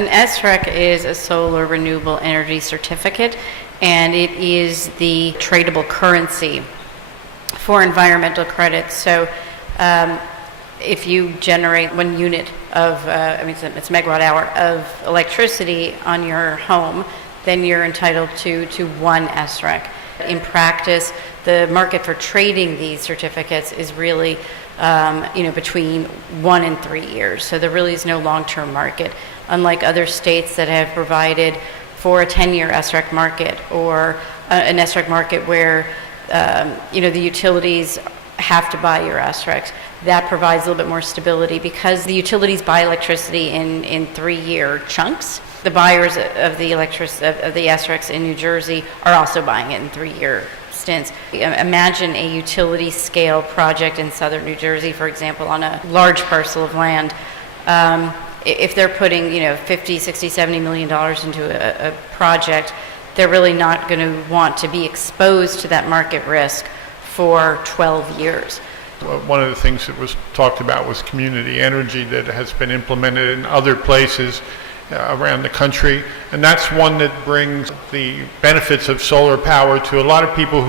An SREC is a solar renewable energy certificate, and it is the tradable currency for environmental credits. So if you generate 1 unit of, it's megawatt hour of electricity on your home, then you're entitled to 1 SREC. In practice, the market for trading these certificates is really between 1 and 3 years. So there really is no long-term market, unlike other states that have provided for a 10-year SREC market, or an SREC market where the utilities have to buy your SRECs. That provides a little bit more stability because the utilities buy electricity in 3-year chunks. The buyers of the SRECs in New Jersey are also buying it in 3-year stints. Imagine a utility scale project in southern New Jersey, for example, on a large parcel of land. If they're putting, $50, $60, $70 million into a project, they're really not going to want to be exposed to that market risk for 12 years. One of the things that was talked about was community energy that has been implemented in other places around the country, and that's one that brings the benefits of solar power to a lot of people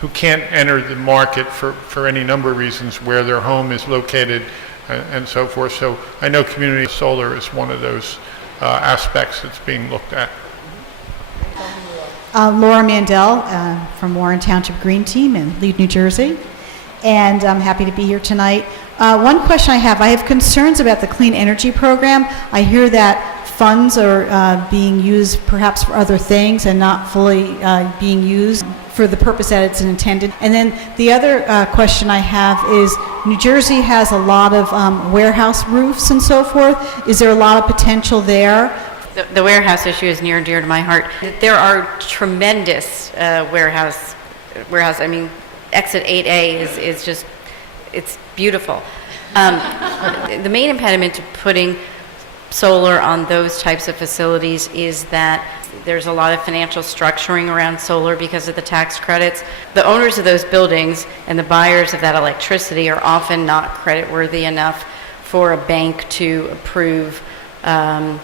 who can't enter the market for any number of reasons, where their home is located and so forth. So I know community solar is one of those aspects that's being looked at. Laura Mandel from Warren Township Green Team in Lead, New Jersey, and I'm happy to be here tonight. One question I have concerns about the clean energy program. I hear that funds are being used perhaps for other things and not fully being used for the purpose that it's intended. And then the other question I have is, New Jersey has a lot of warehouse roofs and so forth. Is there a lot of potential there? The warehouse issue is near and dear to my heart. There are tremendous warehouse. Exit 8A is just, it's beautiful. The main impediment to putting solar on those types of facilities is that there's a lot of financial structuring around solar because of the tax credits. The owners of those buildings and the buyers of that electricity are often not creditworthy enough for a bank to approve a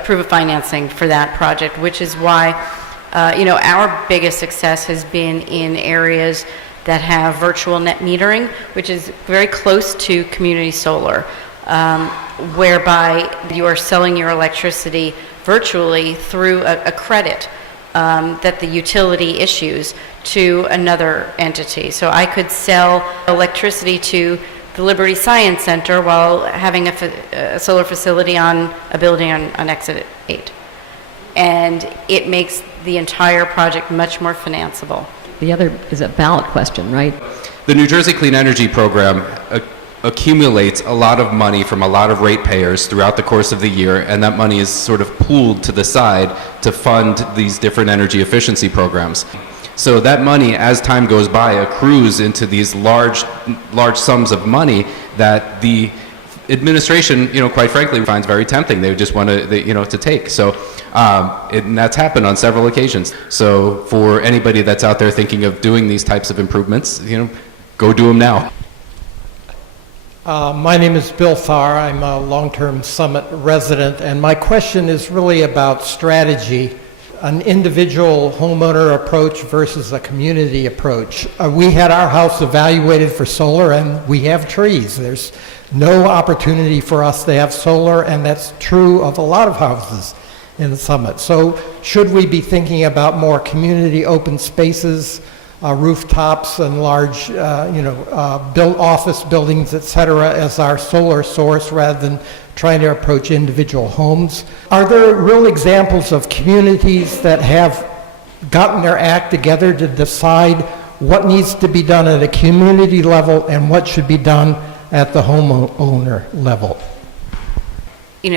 financing for that project, which is why our biggest success has been in areas that have virtual net metering, which is very close to community solar, whereby you are selling your electricity virtually through a credit that the utility issues to another entity. So I could sell electricity to the Liberty Science Center while having a solar facility on a building on Exit 8. And it makes the entire project much more financeable. The other is a ballot question, right? The New Jersey Clean Energy Program accumulates a lot of money from a lot of ratepayers throughout the course of the year, and that money is sort of pooled to the side to fund these different energy efficiency programs. So that money, as time goes by, accrues into these large sums of money that the administration, quite frankly, finds very tempting. They just want to take. So, and that's happened on several occasions. So, for anybody that's out there thinking of doing these types of improvements, go do them now. My name is Bill Thar. I'm a long-term Summit resident, and my question is really about strategy. An individual homeowner approach versus a community approach. We had our house evaluated for solar, and we have trees. There's no opportunity for us to have solar, and that's true of a lot of houses in the Summit. So should we be thinking about more community open spaces, rooftops and large built office buildings, etc., as our solar source rather than trying to approach individual homes? Are there real examples of communities that have gotten their act together to decide what needs to be done at a community level and what should be done at the homeowner level?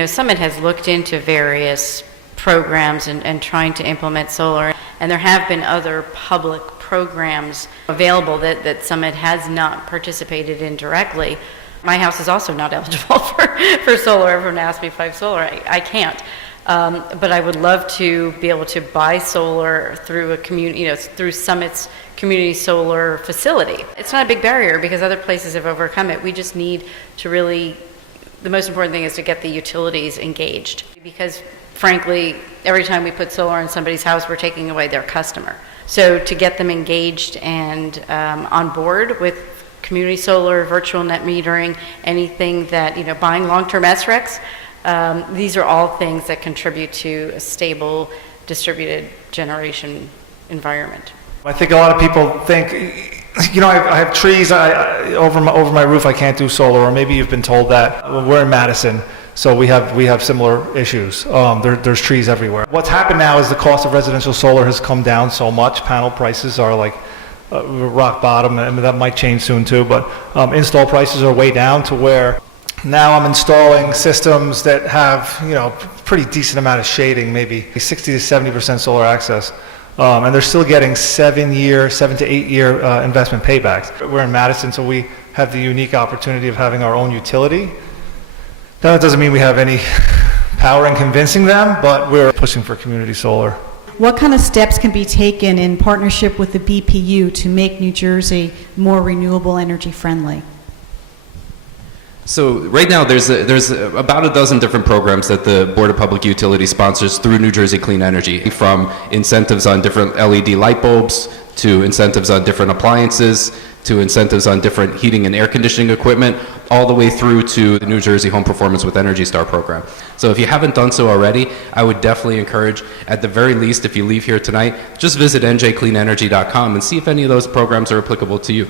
Summit has looked into various programs and trying to implement solar, and there have been other public programs available that Summit has not participated in directly. My house is also not eligible for solar. Everyone asks me if I have solar. I can't. But I would love to be able to buy solar through a community, through Summit's community solar facility. It's not a big barrier because other places have overcome it. We just need to really the most important thing is to get the utilities engaged, because frankly, every time we put solar in somebody's house, we're taking away their customer. So to get them engaged and on board with community solar, virtual net metering, anything that, buying long-term SRECs, these are all things that contribute to a stable distributed generation environment. I think a lot of people think, I have trees over my roof, I can't do solar, or maybe you've been told that. Well, we're in Madison, so we have similar issues. There's trees everywhere. What's happened now is the cost of residential solar has come down so much. Panel prices are like rock bottom, and that might change soon too, but install prices are way down to where now I'm installing systems that have, pretty decent amount of shading, maybe 60 to 70% solar access. And they're still getting 7 to 8 year investment paybacks. We're in Madison, so we have the unique opportunity of having our own utility. Now, that doesn't mean we have any power in convincing them, but we're pushing for community solar. What kind of steps can be taken in partnership with the BPU to make New Jersey more renewable energy friendly? So right now, there's about a dozen different programs that the Board of Public Utilities sponsors through New Jersey Clean Energy, from incentives on different LED light bulbs, to incentives on different appliances, to incentives on different heating and air conditioning equipment, all the way through to the New Jersey Home Performance with Energy Star program. So if you haven't done so already, I would definitely encourage, at the very least, if you leave here tonight, just visit njcleanenergy.com and see if any of those programs are applicable to you.